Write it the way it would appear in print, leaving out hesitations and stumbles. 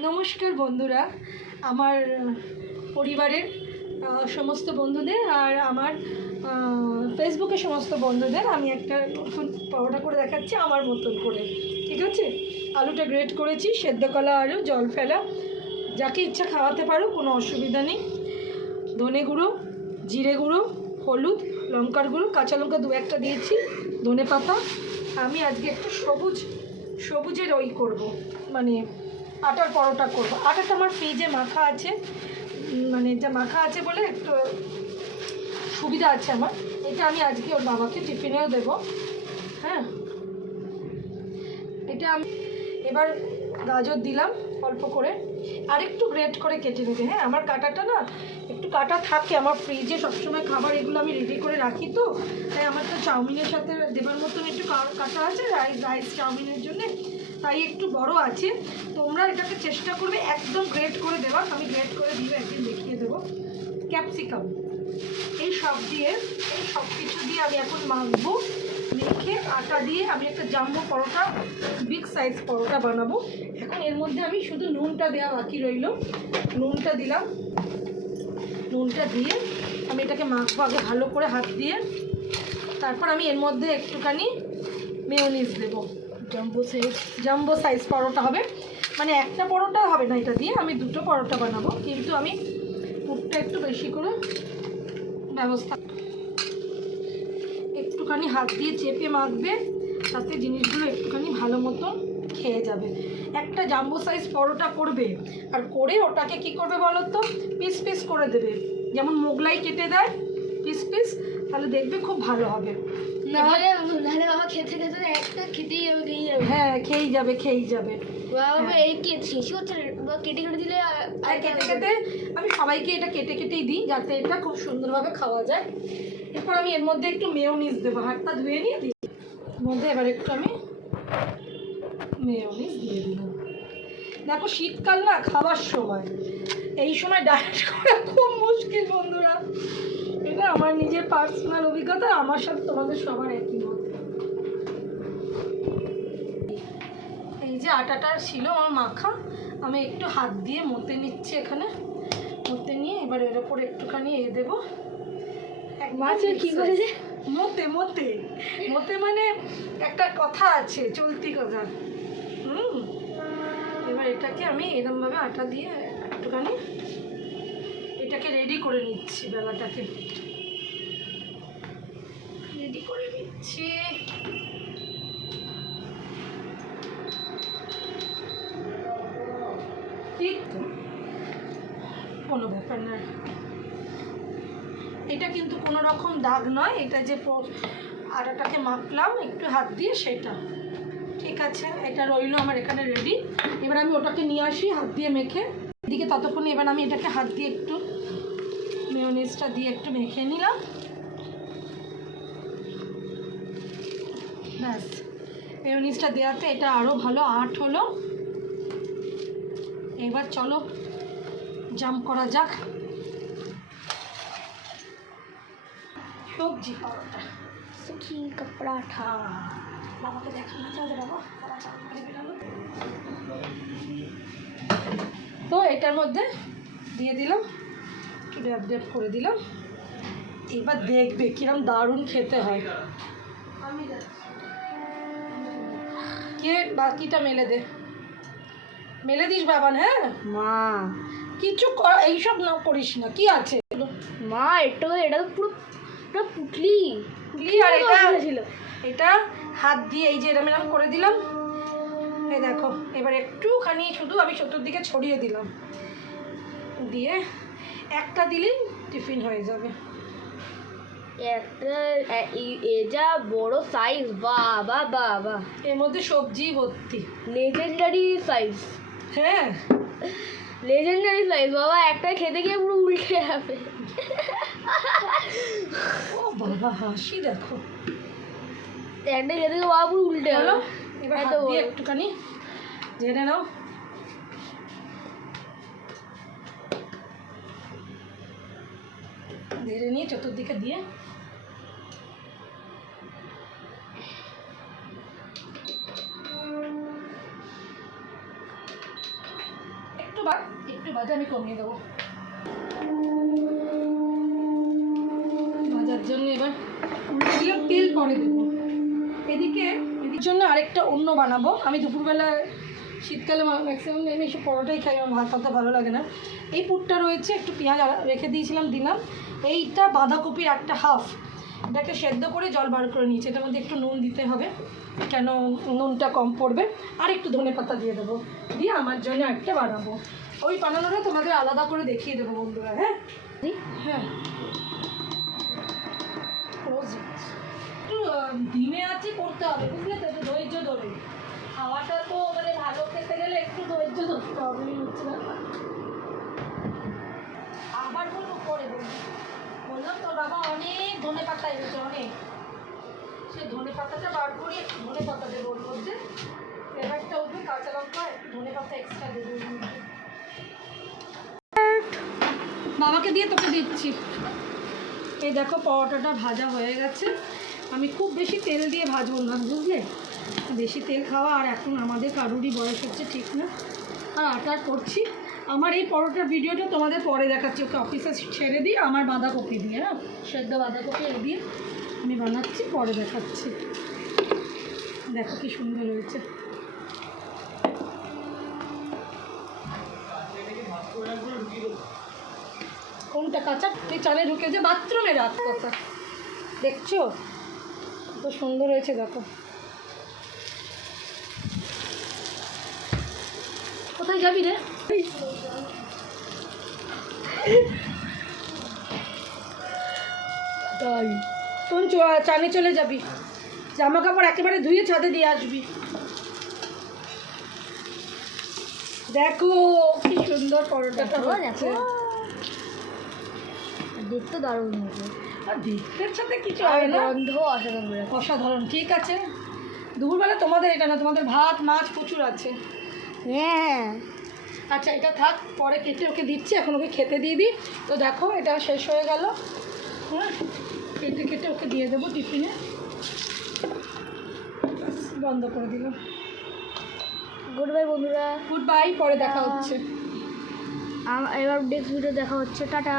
नमस्कार बंधुरा आमार परिवारेर समस्त बंधुदेर और आमार फेसबुके समस्त बंधुदेर आमी एकटा नतुन परोटा करे देखाच्छि आमार मतन करे। ठीक आछे, आलूटा ग्रेट करेछि, सेদ্ধ कला आलू, जल फेला, जाके इच्छा खाওয়াতে पारो, कोनो असुविधा नेই। धने गुঁড়ো, जिरे गुঁড়ো, हलुद, लंकार गुঁড়ো, काँचा लंका दो एकटा दिएछि, धने पाता। आमी आजके एकटु सबुजेर ओई करबो, माने आटार परोटा करबो। आटाटा आमार फ्रिजे माखा आछे, माने जा माखा आछे बोले एकटु सुविधा आछे आमार। এটা আমি আজকে ওর বাবাকে টিফিনেও দেব। হ্যাঁ, এটা আমি এবার গাজর দিলাম অল্প করে, আর একটু গ্রেট করে কেটে নেবে। হ্যাঁ, আমার কাটাটা না একটু কাটা থাকে, আমার ফ্রিজে সবসময় খাবার এগুলো আমি রেডি করে রাখি, তো তাই আমার তো চাউমিনের সাথে দেবার মতন একটু কাটা আছে রাইস চাউমিনের জন্য, তাই একটু বড় আছে। তোমরা এটাকে চেষ্টা করবে একদম গ্রেট করে দেওয়ার। আমি গ্রেট করে দিয়ে একদিন দেখিয়ে দেবো। ক্যাপসিকাম এই সব দিয়ে, এই সব কিছু দিয়ে আমি এখন মাখবো। মেখে আটা দিয়ে আমি একটা জাম্বো পরোটা, বিগ সাইজ পরোটা বানাবো। এখন এর মধ্যে আমি শুধু নুনটা দেওয়া বাকি রইল, নুনটা দিলাম। নুনটা দিয়ে আমি এটাকে মাখবো আগে ভালো করে হাত দিয়ে। তারপর আমি এর মধ্যে একটুখানি মেয়োনিজ দেবো। জাম্বো সাইজ পরোটা হবে, মানে একটা পরোটা হবে না, এটা দিয়ে আমি দুটো পরোটা বানাবো, কিন্তু আমি পুরটা একটু বেশি করে ব্যবস্থা। একটুখানি হাত দিয়ে চেপে মাখবে, তাতে জিনিসগুলো একটুখানি ভালো মতন খেয়ে যাবে। একটা জাম্বো সাইজ পরোটা করবে, আর করে ওটাকে কি করবে বলো তো, পিস পিস করে দেবে, যেমন মোগলাই কেটে দেয় পিস পিস, তাহলে দেখবে খুব ভালো হবে। নাহলে বাবা খেতে খেতে একটা খেতেই যাবে, হ্যাঁ খেয়েই যাবে। বাবা এই কি শেষ হচ্ছে, কেটে কেটে দিলে আর কেটে কেটে আমি সবাইকে এটা কেটে কেটেই দিই, যাতে এটা খুব সুন্দরভাবে খাওয়া যায়। এরপর আমি এর মধ্যে একটু মেয়োনিজ দেবো, হাতটা ধুয়ে নিয়ে দিই। এর মধ্যে এবার একটু আমি মেয়োনিজ দিয়ে দিলাম। দেখো শীতকাল না, খাওয়ার সময়, এই সময় ডায়েট করা খুব মুশকিল বন্ধুরা। এটা আমার নিজের পার্সোনাল অভিজ্ঞতা, আমার সাথে তোমাদের সবার একই মত। এই যে আটাটা ছিল আমার মাখা, আমি একটু হাত দিয়ে মতে নিচ্ছি, এখানে মতে নিয়ে এবার এর ওপর একটুখানি দেবো। মাছের কি করেছে মতে মতে মতে মানে একটা কথা আছে, চলতি কথা। এবার এটাকে আমি এরকমভাবে আটা দিয়ে একটুখানি এটাকে রেডি করে নিচ্ছি, বেলাটাকে রেডি করে নিচ্ছি। ঠিক তো, কোনো ব্যাপার না। এটা কিন্তু কোনো রকম দাগ নয়, এটা যে আটাটাকে মাখলাম একটু হাত দিয়ে সেটা। ঠিক আছে, এটা রইলো আমার এখানে রেডি। এবার আমি ওটাকে নিয়ে আসি হাত দিয়ে মেখে এদিকে, ততক্ষণে এবার আমি এটাকে হাত দিয়ে একটু মেয়োনিজটা দিয়ে একটু মেখে নিলাম। ব্যাস, মেয়োনিজটা দেওয়াতে এটা আরও ভালো আট হলো। এবার চলো জাম্প করা যাক। সবজি পরোটা, সবজি কা পরাঠা। বাবাকে দেখানো যাবে, বাবা চাল করে বেরালো তো। এটার মধ্যে দিয়ে দিলাম, একটু ড্যাপ ড্যাপ করে দিলাম। এবার দেখবে কিরম দারুণ খেতে হয়। কে বাকিটা মেলে দে, মেলে দিস বাবান। হ্যাঁ মা, কিছু এইসব না করিস না, কি আছে মা এটা তো পুরো পুরো পুটলি আর এটা হাত দিয়ে এই যে এরম করে দিলাম। এই দেখো, এবার একটুখানি শুধু আমি চতুর্দিকে ছড়িয়ে দিলাম, দিয়ে একটা দিলেই টিফিন হয়ে যাবে। একটা এ যা বড় সাইজ, বাবা বাবা, এর মধ্যে সবজি ভর্তি, লেজেন্ডারি সাইজ। হ্যাঁ লেজেন্ডারি সাইজ বাবা, একটা খেতে গিয়ে পুরো উল্টে যাবে। ও বাবা হাসি দেখো, একটা খেতে গিয়ে বাবা পুরো উল্টে হলো। গেল। এবার হাত দিয়ে একটুখানি ঝেড়ে নাও। ঝেড়ে নিয়ে চতুর্দিকে দিয়ে একটু বাজে আমি কমিয়ে দেবো ভাজার জন্য। এবার উল্টে দিলে তেল পরে দেবো। এদিকে এদির জন্য আরেকটা অন্য বানাবো। আমি দুপুরবেলা শীতকালে ম্যাক্সিমাম আমি এসে পরোটাই খাই, আমার ভাত ভাত ভালো লাগে না। এই পুরটা রয়েছে, একটু পেঁয়াজ রেখে দিয়েছিলাম, দিলাম। এইটা বাঁধাকপির একটা হাফ, এটাকে সেদ্ধ করে জল বার করে নিয়েছি। এটার মধ্যে একটু নুন দিতে হবে, কেন নুনটা কম পড়বে। আর একটু ধনেপাতা দিয়ে দেবো, দিয়ে আমার জন্য একটা বানাবো। ওই বানানোটা তোমাদের আলাদা করে দেখিয়ে দেবো বন্ধুরা। হ্যাঁ হ্যাঁ, একটু ধিমে আছে করতে হবে, বুঝলে তো? একটু ধৈর্য ধরে। খাওয়াটা তো মানে ভালো খেতে গেলে একটু ধৈর্য ধরতে হবে, হচ্ছে না। আবার বলবো পরে বললাম তোর বাবা অনেক ধনে পাতা এনেছে, অনেক। সে ধনে পাতাটা বার করি, একটু ধনে পাতা দেবো ওর মধ্যে, ফ্লেভারটা উঠবে। কাঁচা লঙ্কা একটু ধনে পাতা এক্সট্রা দেবো ওর মধ্যে। বাবাকে দিয়ে তোকে দিচ্ছি। এই দেখো পরোটাটা ভাজা হয়ে গেছে। আমি খুব বেশি তেল দিয়ে ভাজবো না, বুঝলে? বেশি তেল খাওয়া আর এখন আমাদের কারুরই বয়স হচ্ছে ঠিক না। আর আটার করছি। আমার এই পরোটার ভিডিওটা তোমাদের পরে দেখাচ্ছি। ওকে অফিসে ছেড়ে দিই, আমার বাঁধাকপি দিয়ে, হ্যাঁ, সেদ্ধ বাঁধাকপি দিয়ে আমি বানাচ্ছি, পরে দেখাচ্ছি। দেখো কি সুন্দর হয়েছে। কোনটা কাঁচা? তুই চালে ঢুকে যে বাথরুমে রাখ কথা, দেখছো কত সুন্দর হয়েছে। দেখো কোথায় যাবি রে? তাই শোন, চানে চলে যাবি, জামা কাপড় একেবারে ধুয়ে ছাদে দিয়ে আসবি। দেখো কি সুন্দর পরোটাটা হচ্ছে। দেখতে দারুণ হয়েছে, আর দেখতে সাথে কিছু হবে না, গন্ধ অসাধারণ। অসাধারণ। ঠিক আছে, দুপুরবেলা তোমাদের এটা না, তোমাদের ভাত মাছ প্রচুর আছে। হ্যাঁ আচ্ছা এটা থাক, পরে কেটে ওকে দিচ্ছি, এখন ওকে খেতে দিয়ে দিই। তো দেখো এটা শেষ হয়ে গেল। হ্যাঁ, কেটে কেটে ওকে দিয়ে দেবো টিফিনে। বন্ধ করে দিলাম। গুড বাই বন্ধুরা, গুড বাই, পরে দেখা হচ্ছে। এবার নেক্সট ভিডিও দেখা হচ্ছে, টাটা।